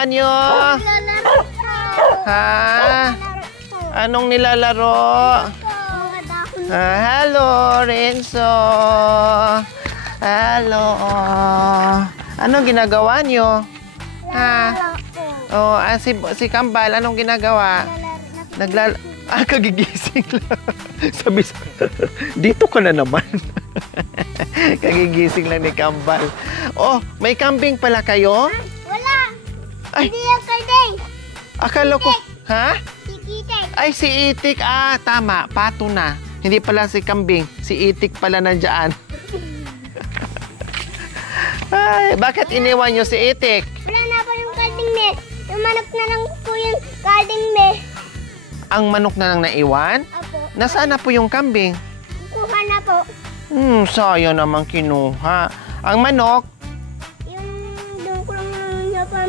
ginagawa nyo? Ha? Anong nilalaro? Hello, Renzo. Hello. Anong ginagawa nyo? Ha? Oh, si Kambal, anong ginagawa? Kagigising lang. Sabi dito ka na naman. Kagigising lang ni Kambal. Oh, may kambing pala kayo? Wala. Ay. Hindi yung kambing. Akala ko, ha? Si Itik. Ay, si Itik. Tama. Pato na. Hindi pala si kambing. Si Itik pala nandiyan. Ay, bakit iniwan nyo si Itik? Wala na po yung kalding me. Yung manok na lang po yung kalding me. Ang manok na lang naiwan? Apo. Nasaan na po yung kambing? Kuha na po. Sayang naman kinuha. Ang manok? Yung doon ko lang niya pa.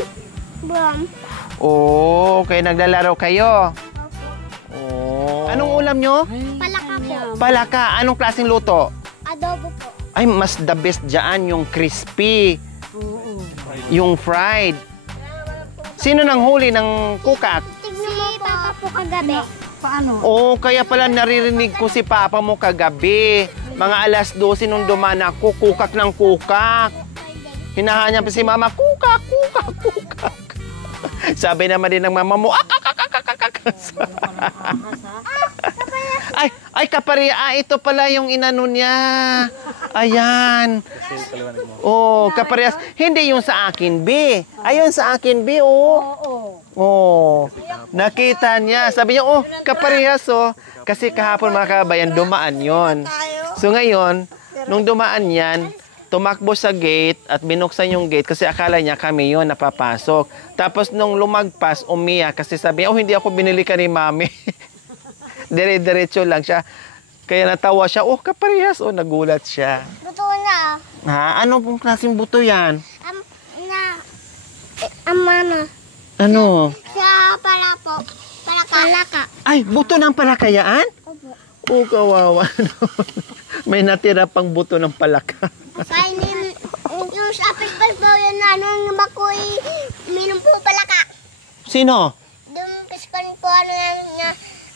Bam. Oh, kaya naglalaro kayo. Opo. Oh. Anong ulam nyo? Palaka po. Palaka. Anong klaseng luto? Adobo po. Ay, mas the best dyan yung crispy. Yung fried. Sino nang huli ng kukak? Tignan mo po. Papa po kagabi. Paano? Oo, kaya pala naririnig ko si Papa mo kagabi. Mga alas 12 nung dumaan ako, kukak ng kukak. Hinahanap pa si Mama, kukak, kukak, kukak. Sabi naman din ng mama mo, ay kapari, ito pala yung inano niya. Ayan. Oh, kaparehas. Hindi yung sa akin, B. Ayun sa akin, B, oh. Oh. Nakita niya. Sabi niya, oh, kaparehas, oh. Kasi kahapon mga kabayan, dumaan yon. So ngayon, nung dumaan yan, tumakbo sa gate at binuksan yung gate kasi akala niya kami yon napapasok. Tapos nung lumagpas, umiyak kasi sabi, oh, hindi ako binili ka ni Mami. Dire-diretso lang siya. Kaya natawa siya, oh, kaparehas, oh, nagulat siya. Buto na. Ha? Ano pong klaseng buto yan? Mama. Ano? Sa pala po. Palaka. Ay, buto ng palakayaan? Opo. Oh, kawawa. May natira pang buto ng palaka. Kainin yung sa fishball po yun na nung bakoy minum po palaka. Sino? Yung fishball po ano niya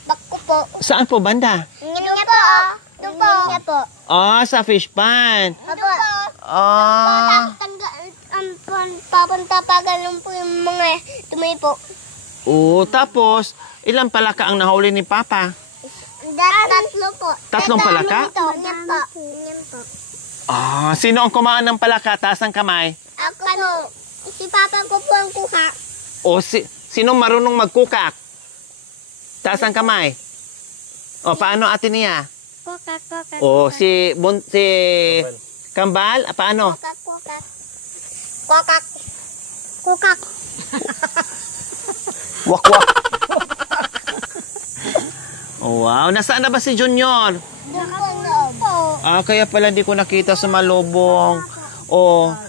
bako po. Saan po banda? Niya po. Doon po. Niya po. Sa fish pan. Opo. Papunta pa ganun po yung mga tumay po. Oh, tapos, ilang palaka ang nahuli ni Papa? Tatlo po. Tatlong palaka? Niyan po. Sino ang kumaan ng palaka? Taas ang kamay. Ako po. Si Papa ko po ang kuha. Sino marunong magkukak? Taas ang kamay. Paano ate niya? Kokak. Si Kambal, paano? Kokak. Wak-wak. Wow, nasaan na ba si Junior? Kaya pala di ko nakita sa malubong.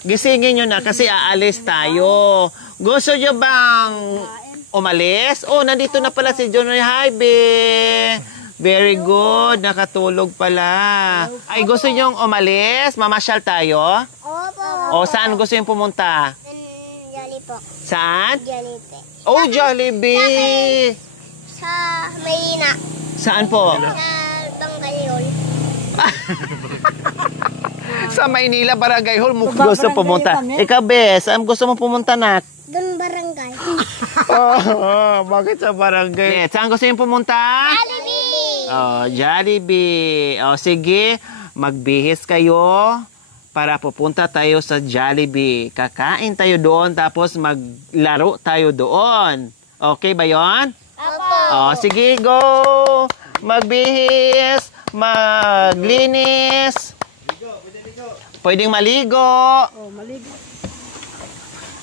Gisingin nyo na kasi aalis tayo. Gusto nyo bang umalis? Nandito na pala si Junior. Hi, be. Very good. Nakatulog pala. Ay, gusto nyo umalis? Mamasyal tayo? Opo. Saan gusto nyo pumunta? Jolly po. Saan? Jollibee. Jollibee. Sa Mayina. Saan po? Sa Bangalore. Sa Maynila, Barangay Hall. Gusto pumunta. Ikaw, be, saan gusto mo pumunta, nak? Doon barangay. Bakit sa barangay? Saan gusto yung pumunta? Jollibee! Jollibee. Sige, magbihis kayo para pupunta tayo sa Jollibee. Kakain tayo doon, tapos maglaro tayo doon. Okay ba yon? Opo. Sige, go! Magbihis, maglinis. Pwedeng maligo. Maligo.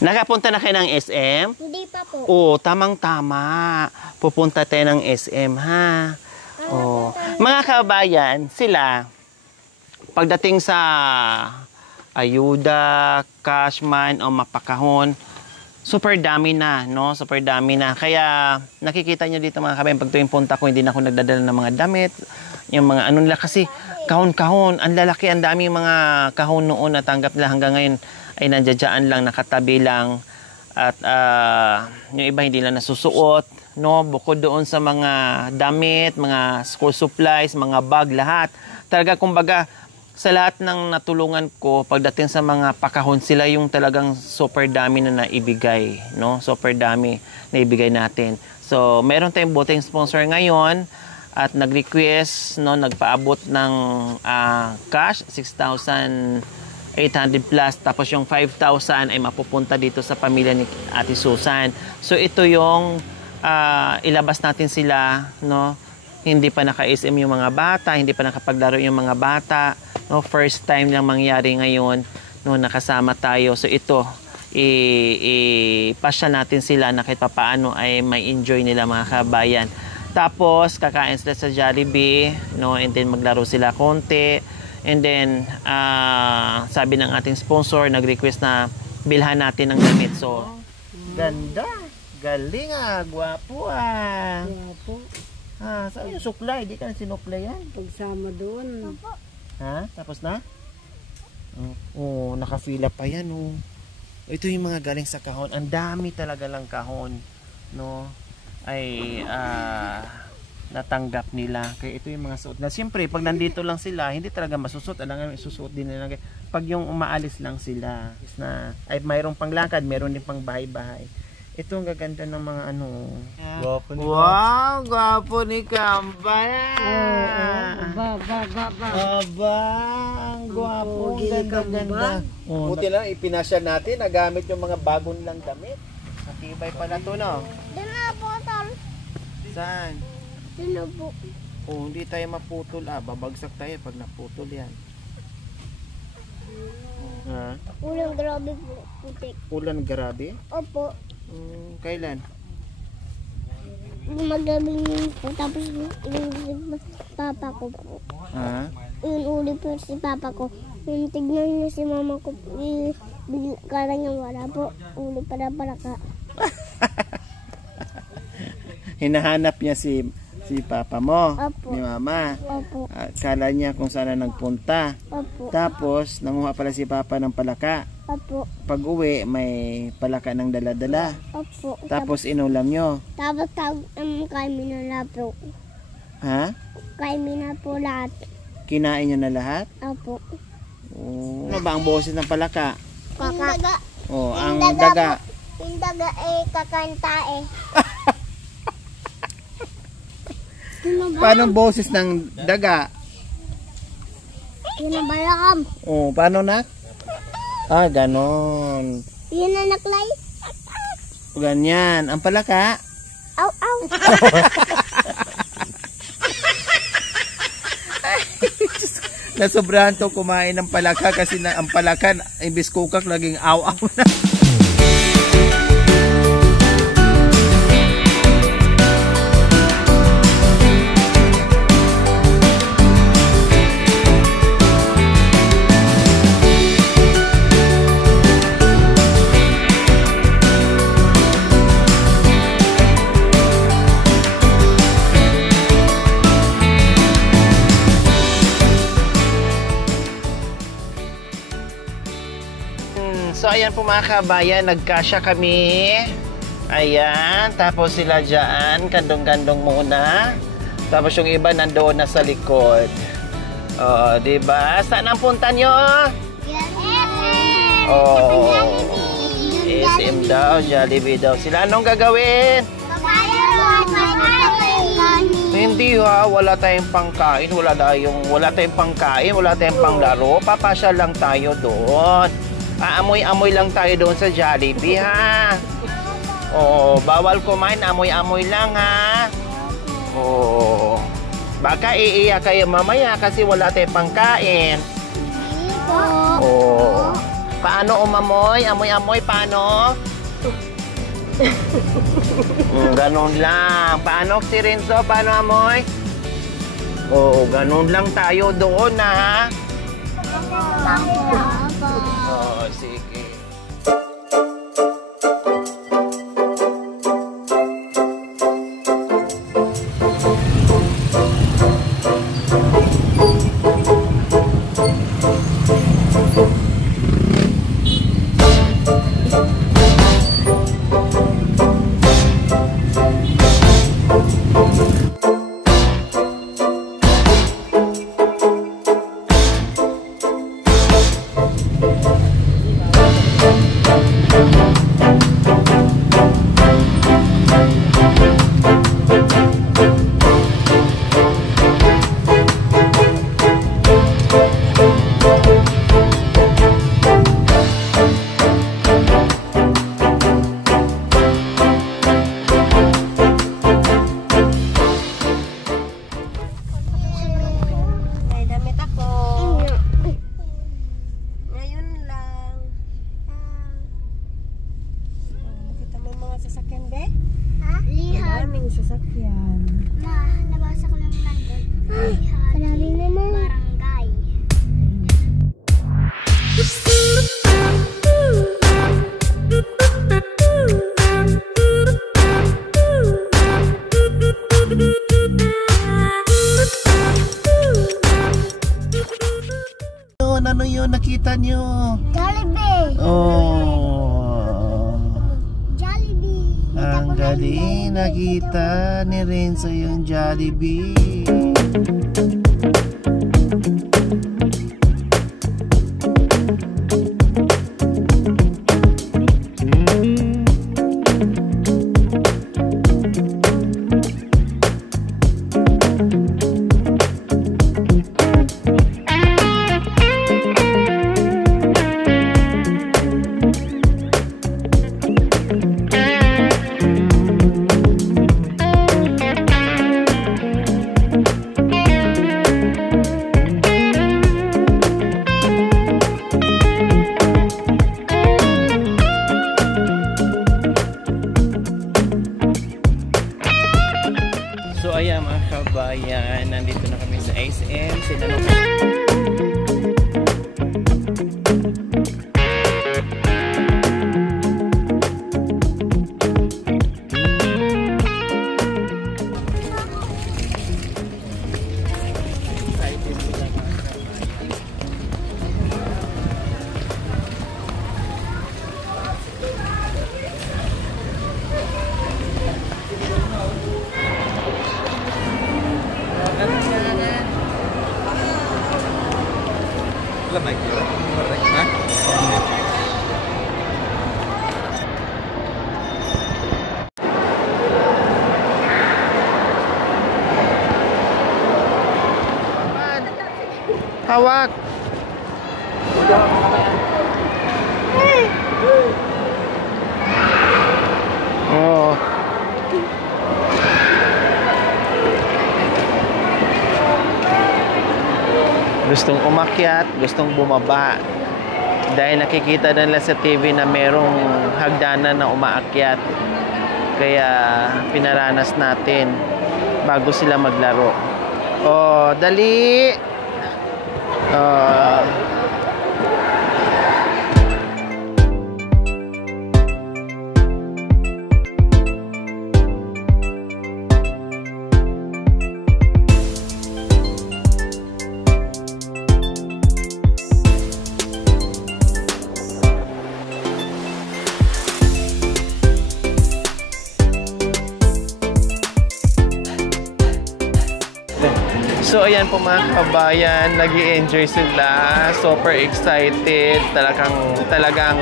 Nakapunta na kayo ng SM? Hindi pa po. Tamang-tama. Pupunta tayo ng SM, ha? Mga kabayan, sila, pagdating sa ayuda, cashman, o mapakahon, super dami na, no? Super dami na. Kaya, nakikita nyo dito mga kabayan, pag tuwing punta ko, hindi na ako nagdadala ng mga damit, yung mga ano nila, kasi kahon-kahon, ang lalaki, ang dami mga kahon noon na tanggap nila hanggang ngayon, ay nandiyan lang, nakatabi lang. At yung iba hindi lang nasusuot, no? Bukod doon sa mga damit, mga school supplies, mga bag, lahat. Talaga, kumbaga, sa lahat ng natulungan ko, pagdating sa mga pakahon, sila yung talagang super dami na naibigay, no? Super dami na ibigay natin. So, meron tayong buting sponsor ngayon at nag-request, no, nagpaabot ng cash, 6,800 plus, tapos yung 5,000 ay mapupunta dito sa pamilya ni Ate Susan. So ito yung ilabas natin sila, no? Hindi pa naka-SM yung mga bata, hindi pa nakapaglaro yung mga bata, no? First time lang mangyari ngayon, no, nakasama tayo. So ito, ipasya natin sila na kahit paano ay may enjoy nila mga kabayan. Tapos kakain sila sa Jollibee, no, and then maglaro sila konti. And then, sabi ng ating sponsor, nag-request na bilhan natin ng damit. So, ganda. Galing gwapo Gwapo. saan yung suklay? Di ka na sinuklay yan. Pagsama doon. Ha? Tapos na? Oh, nakafila pa yan, oh. Ito yung mga galing sa kahon. Ang dami talaga lang kahon, no? Ay, natanggap nila. Kaya ito yung mga suot na. Siyempre, pag nandito lang sila, hindi talaga masusot. Alangan, isusuot din nila. Pag yung umaalis lang sila, ay mayroong panglakad, mayroon din pang bahay-bahay. Ito ang gaganda ng mga ano. Gwapo ni Wow, gwapo ni Kambala. Aba, ang gwapo. Ganda-ganda. Buti lang, ipinasya natin, nagamit yung mga bagong lang damit. Matibay pala to, no? Doon na po, Tol. Saan? Doon na po. Oh, hindi tayo maputol. Babagsak tayo pag naputol yan. Ha? Ulang grabe po. Putik. Ulan grabe? Opo. Kailan? Gumagabing yun po. Tapos yung papa ko po. Ha? Yun uli po si papa ko. Yung tignan niya si mama ko. Kala niya wala po. Uli pala ka. Hinahanap niya si papa mo, Opo. ni mama. Opo. Kala niya kung saan na nagpunta. Opo. Tapos, nanguha pala si papa ng palaka. Opo. Pag uwi, may palaka ng dala-dala. Opo. Tapos, inulam nyo. Tapos kami na lahat po. Ha? Kami na po lahat. Kinain nyo na lahat? Opo. Oh. Ano ba ang boses ng palaka? Yung daga. Oh, ang Yung daga. Yung daga kakanta Paano ang boses ng daga? Yun ang balakam. Oh, paano na? Ganon. Yun ang naklay. Ganyan. Ang palaka? Aw, aw. Nasobrahan to kumain ng palaka kasi ang palaka, imbis kukak, laging aw-aw na. So ayan po mga kabayan, nagkasya kami. Ayan, tapos sila dyan, kandong-kandong muna. Tapos yung iba nandoon na sa likod. Oo, diba? Saan ang punta nyo? Oo. SM daw, Jollibee daw. Sila anong gagawin? Hindi wala tayong pangkain, wala tayong pangkain, wala tayong panglaro. Papasya lang tayo doon. Amoy-amoy lang tayo doon sa Jollibee, ha? Oo, bawal kumain, amoy-amoy lang, ha? Oo. Baka iiyak kayo mamaya kasi wala tayong pangkain. Oo. Paano umamoy? Amoy-amoy, paano? Ganon lang. Paano, si Renzo? Paano amoy? Oo, ganon lang tayo doon, ha? Oo, sige. yun? Nakita nyo? Jollibee! Oh. Jollibee! Ang galing. Nakita ni Renzo yung Jollibee. So ayan mga kabayan, nandito na kami sa SM. Hawak. Oh. Gustong umakyat, gustong bumaba. Dahil nakikita nila sa TV na merong hagdanan na umaakyat. Kaya pinaranas natin bago sila maglaro. Oh, dali! So ayan po mga kabayan, nag-i-enjoy sila, super excited, talagang talagang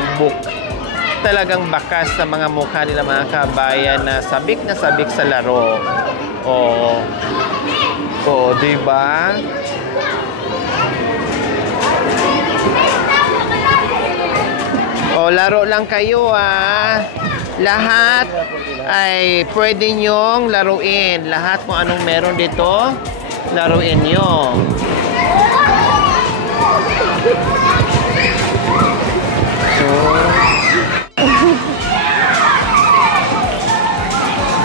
bakas sa mga mukha nila mga kabayan na sabik sa laro. Oo. Oo, di ba? O, laro lang kayo ah. Lahat ay pwede nyong laruin. Lahat kung anong meron dito, laruin nyo.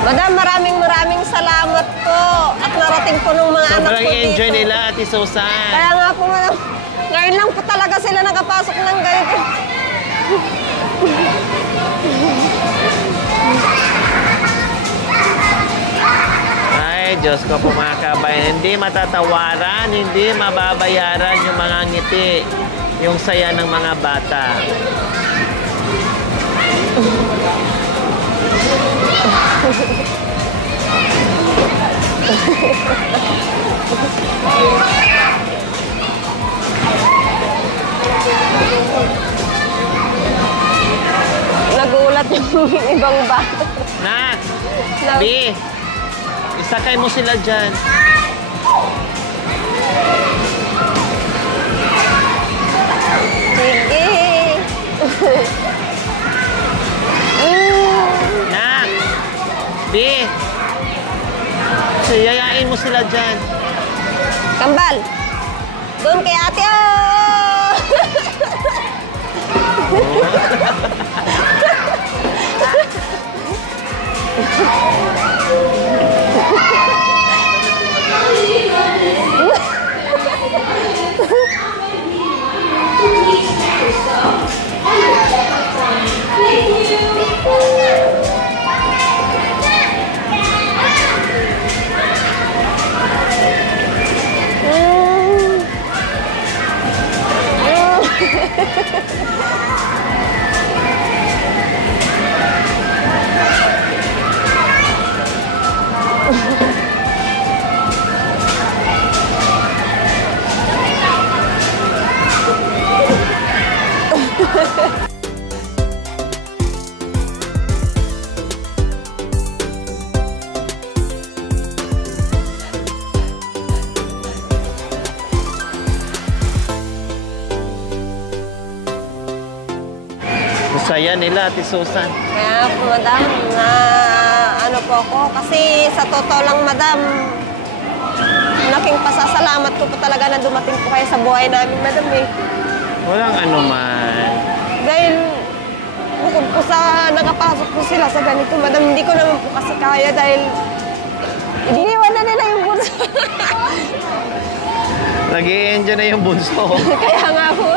Madam, maraming salamat po. At narating po ng mga anak ko Sobrang dito. enjoy nila, Ate Susan. Kaya nga po, madam, ngayon lang po talaga sila nakapasok ng ganito. Ay, Diyos ko po mga kabayan, hindi matatawaran, hindi mababayaran yung mga ngiti, yung saya ng mga bata. Nagulat yung ibang bata. Nak! Bi! Isakay mo sila dyan. Sige. Nak! Bi! Yayain mo sila dyan. Kambal. Doon kay ate. saya nila, Ate Susan. Kaya po, madam, na ano po ako. Kasi sa totoo lang, madam, laking pasasalamat ko po talaga na dumating po kayo sa buhay namin, madam eh. Walang anuman. Dahil bukod po sa nakapasok po sila sa ganito, madam, hindi ko naman po kasi kaya dahil iniwan na nila yung bunso. Nag-i-enjoy na yung bunso. Kaya nga po.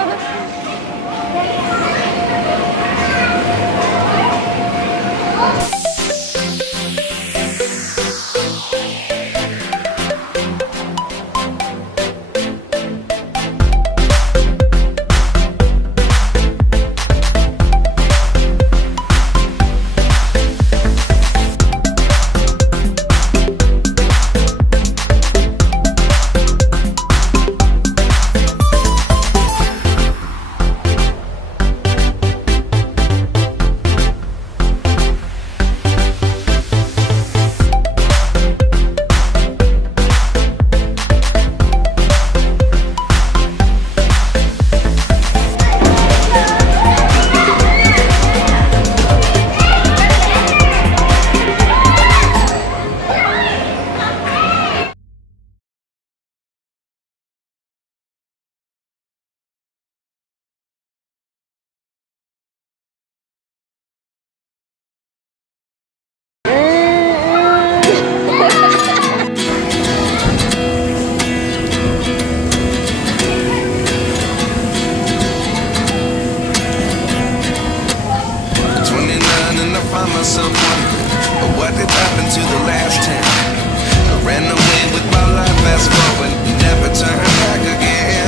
myself wondering what did happen to the last 10. I ran away with my life, fast forward, never turn back again.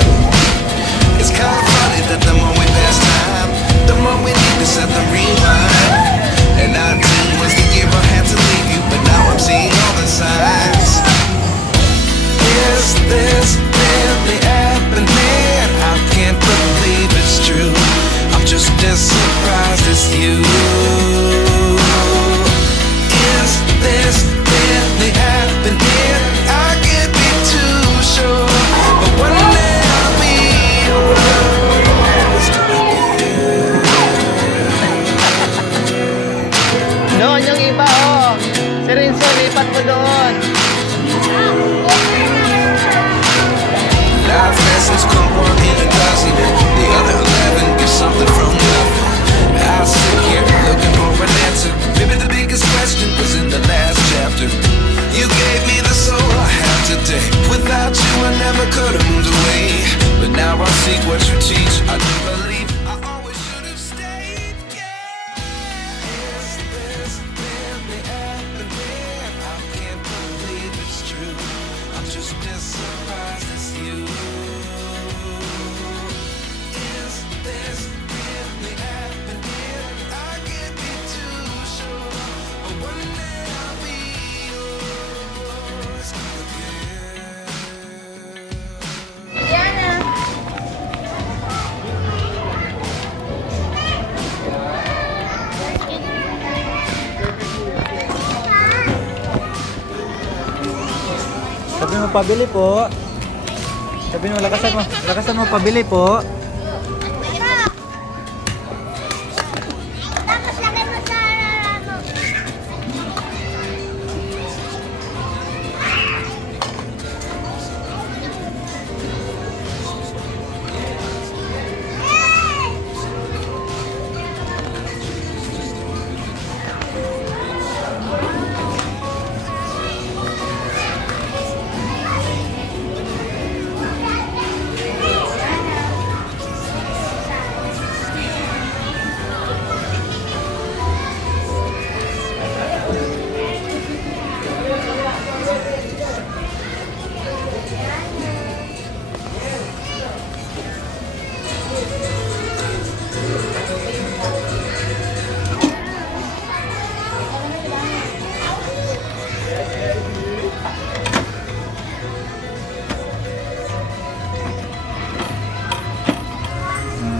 It's kind of funny that the more we pass time, the more we need to set the rewind. And 19 was the year I had to leave you, but now I'm seeing all the signs. Is this really happening? I can't believe it's true. I'm just as surprised as you. Is this really happening? I can't be too sure, but one day I'll be yours again. Doon yung iba, oh. Si Rinso, lipat mo doon. Life lessons come one in a dozen. The other 11 give something from nothing. I sit here looking for an answer. Maybe the biggest question was in the last chapter. You gave me the soul I have today. Without you I never could have moved away. But now I see what you teach. I do believe I always should have stayed. Yeah. Is this really happening? I can't believe it's true. I'm just as surprised as you. Is this really happening? I can't be too sure, but one day I'll be yours again. Sabi mo pabili po. Sabi mo lakasan mo pabili po. Tapos lagay mo sa ano.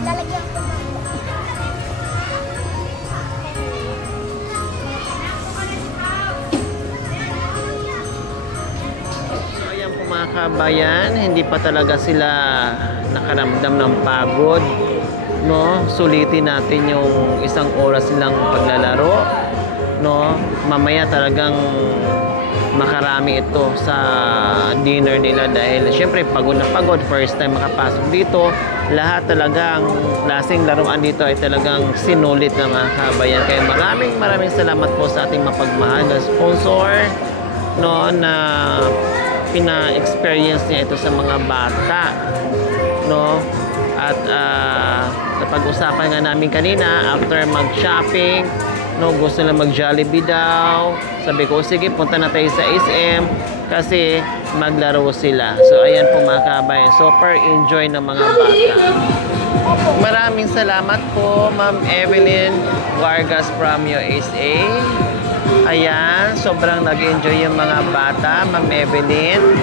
Lalagyan ko na. So, ayan po mga kabayan, hindi pa talaga sila nakaramdam ng pagod. no? Sulitin natin yung isang oras nilang paglalaro, no? Mamaya talagang makarami ito sa dinner nila dahil syempre pagod na pagod, first time makapasok dito. Lahat talagang klaseng laruan dito ay talagang sinulit na mga kabayan. Kaya maraming salamat po sa ating mapagmahal na sponsor, no, na pina-experience niya ito sa mga bata, no. At napag-usapan nga namin kanina after mag-shopping, no, gusto na mag-Jollibee daw. Sabi ko, sige, punta na tayo sa SM kasi maglaro sila. So, ayan po mga kabayan. Super enjoy ng mga bata. Maraming salamat po, Ma'am Evelyn Vargas from USA. Ayan, sobrang nag-enjoy yung mga bata, Ma'am Evelyn.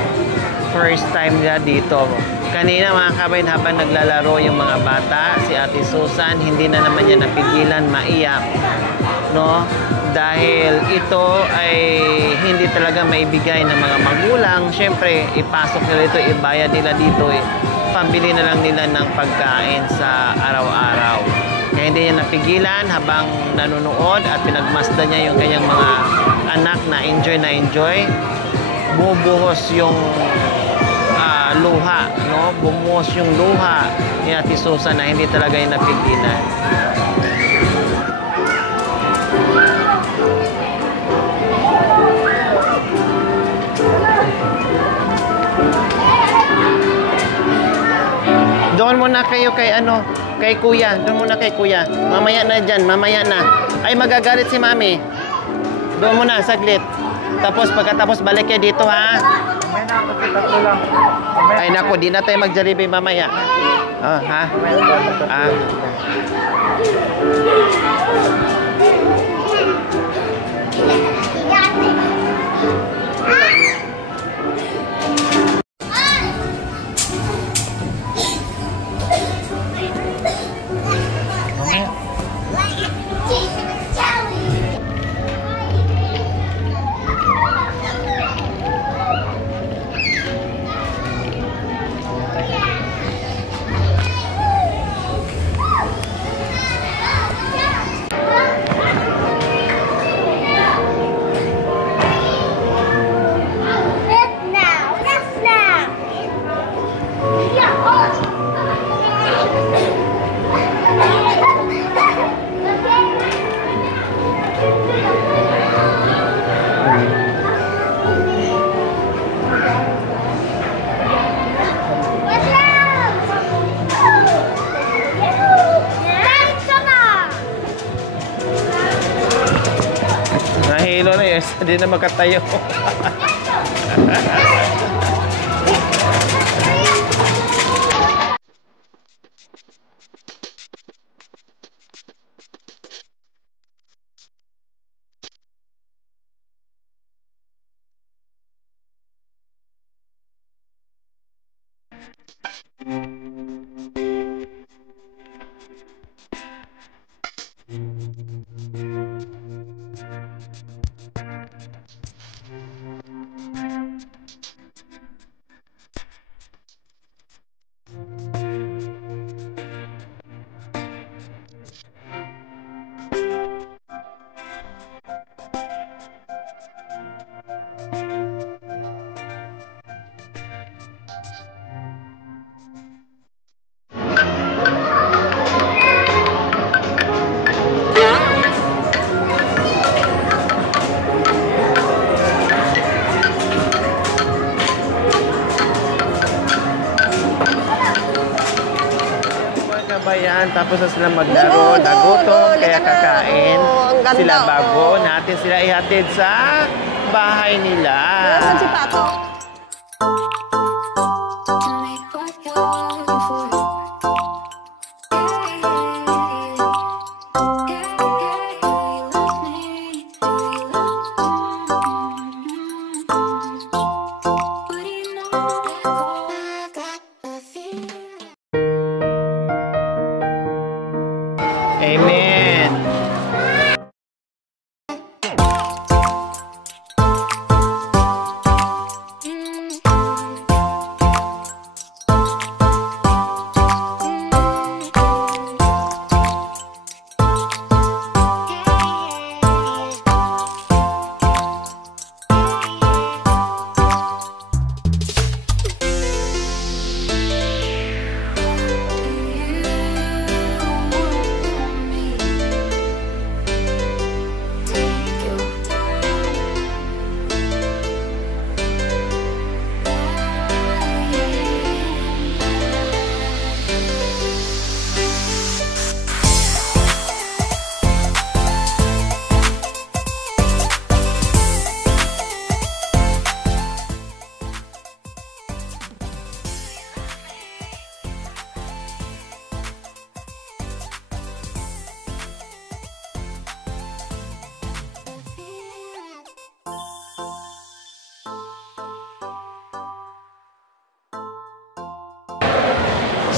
First time nila dito. Kanina mga kabayan, habang naglalaro yung mga bata, si Ate Susan, hindi na naman niya napigilan maiyak, no? Dahil ito ay hindi talaga maibigay ng mga magulang. Siyempre, ipasok nila ito, ibayad nila dito, pambili na lang nila ng pagkain sa araw-araw. Kaya hindi niya napigilan habang nanonood at pinagmasdan niya yung kanyang mga anak na enjoy, bubuhos yung luha, no? Bumuhos yung luha ni Ate Susan na hindi talaga yung napigilan. Doon muna kayo kay kay kuya. Doon muna kay kuya. Mamaya na dyan, mamaya na. Ay, magagalit si mami. Doon muna, saglit. Tapos, pagkatapos, balik kayo dito, ha? May na ako, tatlo lang. Ay, naku, di na tayo mag-Jollibee mamaya. Oh, ha? Ah. Nahilo na yun. Hindi na makatayo. Bayan, tapos na sila maglaro, nagutom, kaya kakain sila bago natin sila ihatid sa bahay nila. Nasaan si Pato? Amen.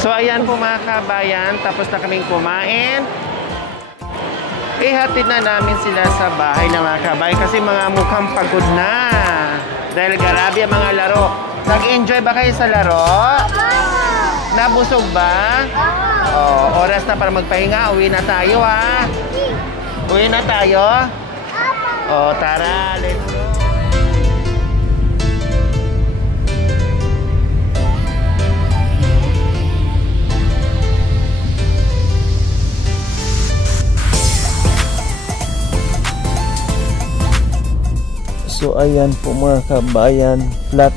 So ayan po mga kabayan, tapos na kaming kumain. Ihatid na namin sila sa bahay na mga kabayan kasi mga mukhang pagod na. Dahil grabe ang mga laro. Nag-enjoy ba kayo sa laro? Nabusog ba? Oh, oras na para magpahinga. Uwi na tayo ha. Uwi na tayo? Oh, tara. Let's go. So ayan po mga kabayan, flat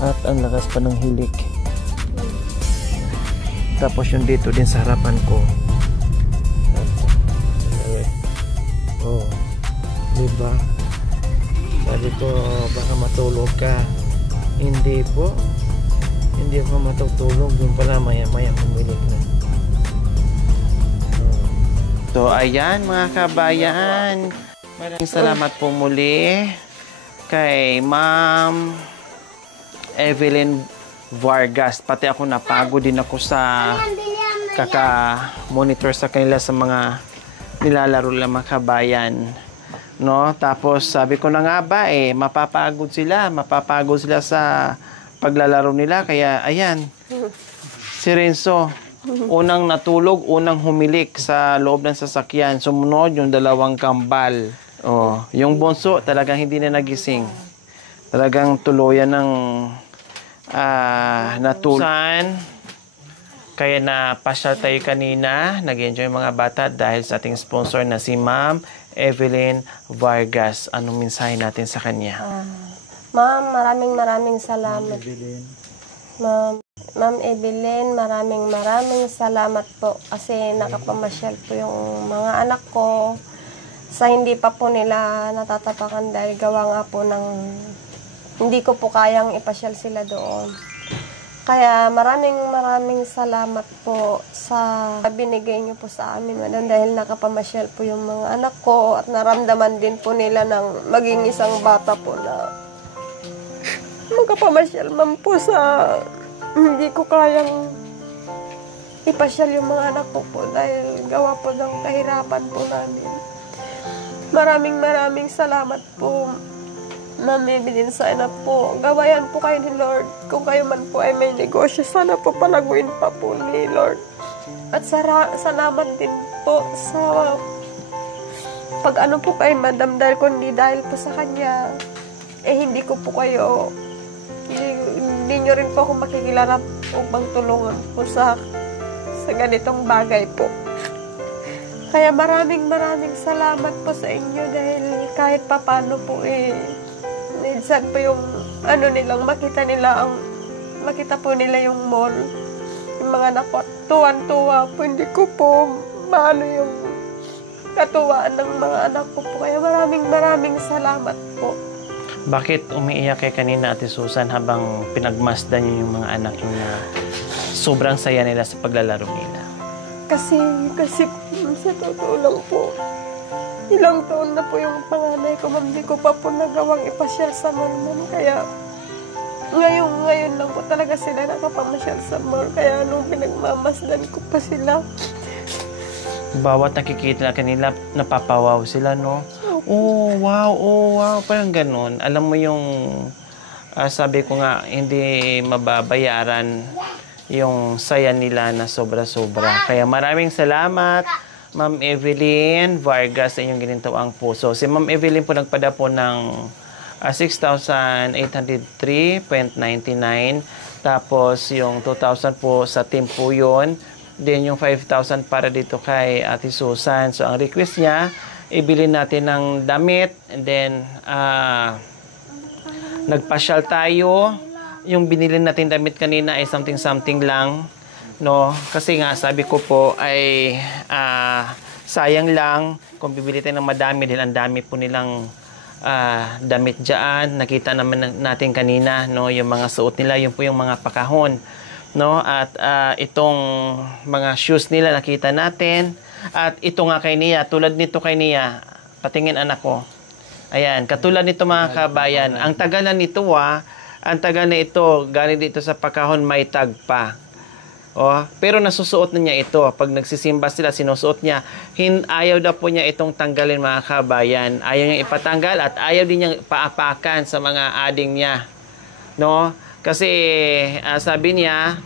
at ang lakas pa ng hilik. Tapos yung dito din sa harapan ko. Oh, diba? Sabi ko baka matulog ka. Hindi po. Hindi ako matutulog. Yung pala maya humilik na. So ayan mga kabayan. Maraming salamat po muli kay Ma'am Evelyn Vargas. Pati ako napagod din ako sa kaka-monitor sa kanila sa mga nilalaro lang mga kabayan. No? Tapos sabi ko na nga ba mapapagod sila sa paglalaro nila. Kaya ayan, si Renzo, unang natulog, unang humilik sa loob ng sasakyan. Sumunod yung dalawang kambal. Oh, yung bunso talagang hindi na nagising. Talagang tuluyan ng natusan. Kaya na pasyal tayo kanina, nag-enjoy mga bata dahil sa ating sponsor na si Ma'am Evelyn Vargas. Anong mensahe natin sa kanya? Ma'am, maraming salamat. Ma'am Evelyn, maraming salamat po kasi nakapamasyal po yung mga anak ko sa hindi pa po nila natatapakan dahil gawa nga po ng hindi ko po kayang ipasyal sila doon. Kaya maraming salamat po sa binigay niyo po sa amin, madam, dahil nakapamasyal po yung mga anak ko at naramdaman din po nila ng maging isang bata po na magkapamasyal man po sa hindi ko kayang ipasyal yung mga anak ko po dahil gawa po ng kahirapan po namin. Maraming salamat po, Ma'am Evelyn. Sana po gawayan po kayo ni Lord. Kung kayo man po ay may negosyo, sana po palaguin pa po ni Lord. At salamat din po sa pag-ano po kay Madam, dahil kundi dahil po sa kanya hindi ko po kayo, hindi nyo rin po ako makikilala upang tulungan po sa ganitong bagay po. Kaya maraming salamat po sa inyo dahil kahit papano po minsan po yung nilang makita po nila yung mall, yung mga anak ko, tuwan-tuwa po. Hindi ko po maano yung katuwaan ng mga anak ko po. Kaya maraming salamat po. Bakit umiiyak kay kanina, Ate Susan, habang pinagmasdan niyo yung mga anak niyo na sobrang saya nila sa paglalaro nila? Kasi sa totoo lang po, ilang taon na po yung panganay ko, ma'am, di ko pa po nagawang ipasyal sa mall, ma'am. Kaya ngayon lang po talaga sila nakapamasyal sa mall. Kaya nung pinagmamasdan ko pa sila, bawat nakikita na kanila, napapawaw sila, no? Oh, wow, parang ganun. Alam mo yung, sabi ko nga, hindi mababayaran yung saya nila na sobra-sobra. Kaya maraming salamat, Ma'am Evelyn Vargas, sa inyong ginintawang puso. Si Ma'am Evelyn po nagpada po ng 6,803.99. Tapos yung 2,000 po sa team po yun. Then yung 5,000 para dito kay Ate Susan. So ang request niya, ibili natin ng damit. And then nagpasyal tayo. Yung binili natin damit kanina ay something lang, no? Kasi nga sabi ko po ay sayang lang kung bibili tayo ng madami dahil ang dami po nilang damit diyan. Nakita naman natin kanina, no, yung mga suot nila, yung po yung mga pakahon, no? At itong mga shoes nila nakita natin. At ito nga kay Nia, tulad nito kay Nia, patingin anak ko. Ayan, katulad nito mga kabayan. Ang tagal na nito ang tagal na ito, galing dito sa pakahon, may tag pa. Oh, pero nasusuot na niya ito. Pag nagsisimba sila, sinusuot niya. Ayaw daw po niya itong tanggalin, mga kabayan. Ayaw niya ipatanggal at ayaw din niyang paapakan sa mga ading niya. No? Kasi sabi niya,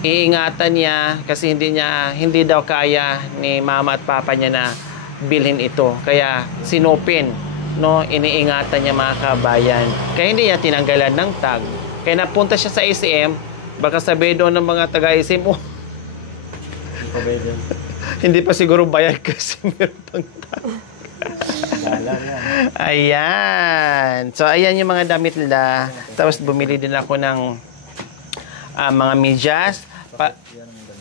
iingatan niya kasi hindi daw kaya ni mama at papa niya na bilhin ito. Kaya sinupin, no? Iniingatan niya, mga kabayan. Kaya hindi niya tinanggalan ng tag. Kaya napunta siya sa ACM, baka sabi doon ng mga taga-ACM, hindi pa siguro bayad kasi meron pang tag. Ayan. So, ayan yung mga damit nila. Tapos, bumili din ako ng mga medyas.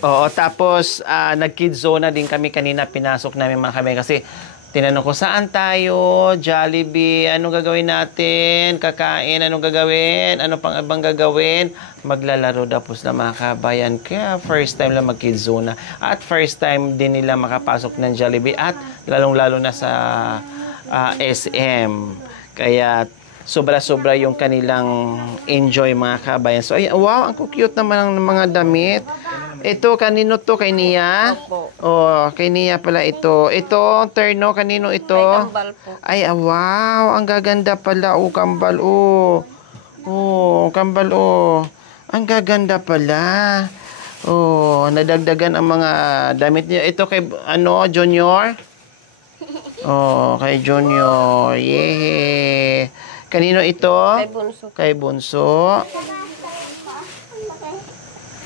Oo, tapos nag-kids zone na din kami kanina, pinasok namin mga kami kasi tinanong ko, saan tayo? Jollibee, anong gagawin natin? Kakain, anong gagawin? Ano pang ibang gagawin? Maglalaro daw po sila, mga kabayan. Kaya first time lang mag-kids zone na. At first time din nila makapasok ng Jollibee at lalong-lalo na sa SM. Kaya sobra-sobra yung kanilang enjoy, mga kabayan. So, ay, wow, ang cute naman ng mga damit. Ito, kanino to? Kay Nia? Opo. Oh, kay Nia pala ito. Ito, terno, kanino ito? May kambal po. Ay, wow, ang gaganda pala. Oh, kambal, oh. Oh, kambal, oh. Ang gaganda pala. Oh, nadagdagan ang mga damit niya. Ito kay, Junior? Oh, kay Junior. Yay! Kanino ito? Kay Bunso. Kay Bunso.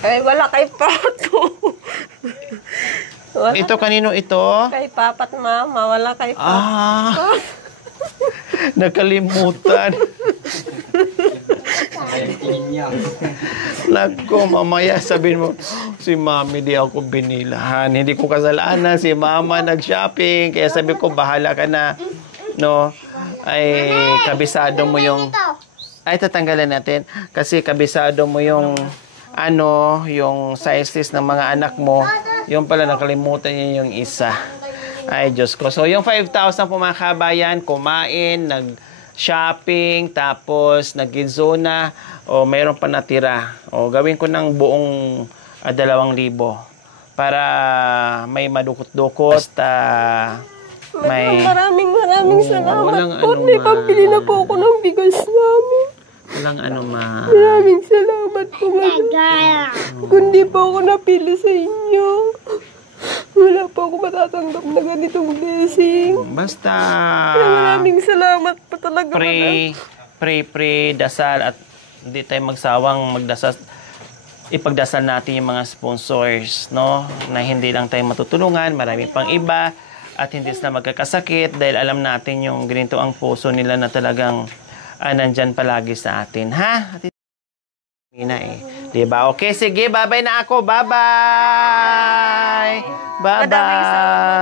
Ay, wala kay Pato. Ito, kanino ito? Kay Papa at Mama, wala kay Pato. Ah! Nakalimutan. Nako, mamaya sabihin mo, si Mami di ako binilahan. Hindi ko kasalanan. Si Mama nag-shopping. Kaya sabi ko, bahala ka na. No? Ay, kabisado mo yung... Ay, tatanggalan natin. Kasi kabisado mo yung... yung size list ng mga anak mo. Yung pala, nakalimutan niya yung isa. Ay, Diyos ko. So, yung 5,000 po, mga kabayan, kumain, nag-shopping, tapos nag-gizona, o mayroon pa natira. O gawin ko ng buong 2,000 para may madukot-dukot. Maraming salamat walang po. May pambili na po ako ng bigas namin. Walang ma. Maraming salamat po. Kundi po ako napili sa inyo. Wala po ako matatanggap na ganitong blessing. Basta Maraming salamat po talaga. pray, dasal at hindi tayo magsawang magdasal. Ipagdasal natin yung mga sponsors, no? Na hindi lang tayo matutulungan, marami pang iba at hindi sila magkakasakit dahil alam natin yung ganito ang puso nila na talagang nandyan palagi sa atin, ha? Diba? Okay, sige, bye-bye na ako. Bye-bye! Bye-bye!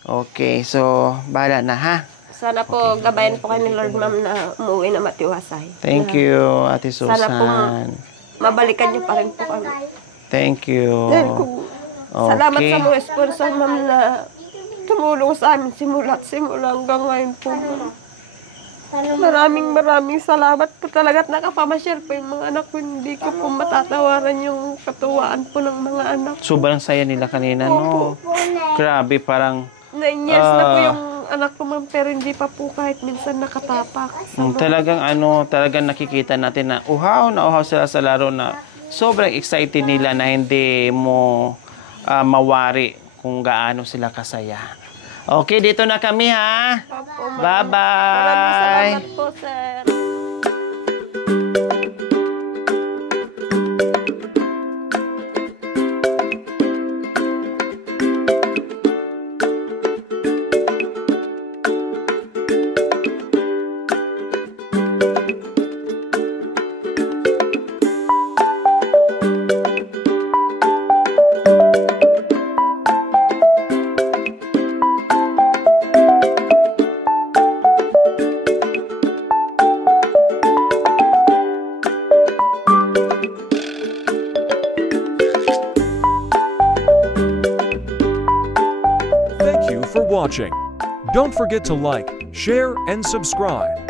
Okay, so, bahala na, ha? Sana po, gabayan po kami, Lord, Ma'am, na umuwi na matiwasay. Thank you, Ate Susan. Sana po, mabalikan niyo pa rin po kami. Thank you. Dahil kung salamat sa mga sponsor, Ma'am, na tumulong sa amin simula hanggang ngayon po. Maraming salamat po talaga at nakapamasyal po yung mga anak ko. Hindi ko po matatawaran yung katuwaan po ng mga anak. Sobrang saya nila kanina, no? Grabe, parang... 9 years na po yung anak ko, Ma'am, pero hindi pa po kahit minsan nakatapak. Talagang nakikita natin na uhaw sila sa laro na sobrang excited nila na hindi mo mawari kung gaano sila kasaya. Okay, dito na kami, ha? Bye-bye! Maraming salamat po, sir. Thank you for watching. Don't forget to like, share, and subscribe.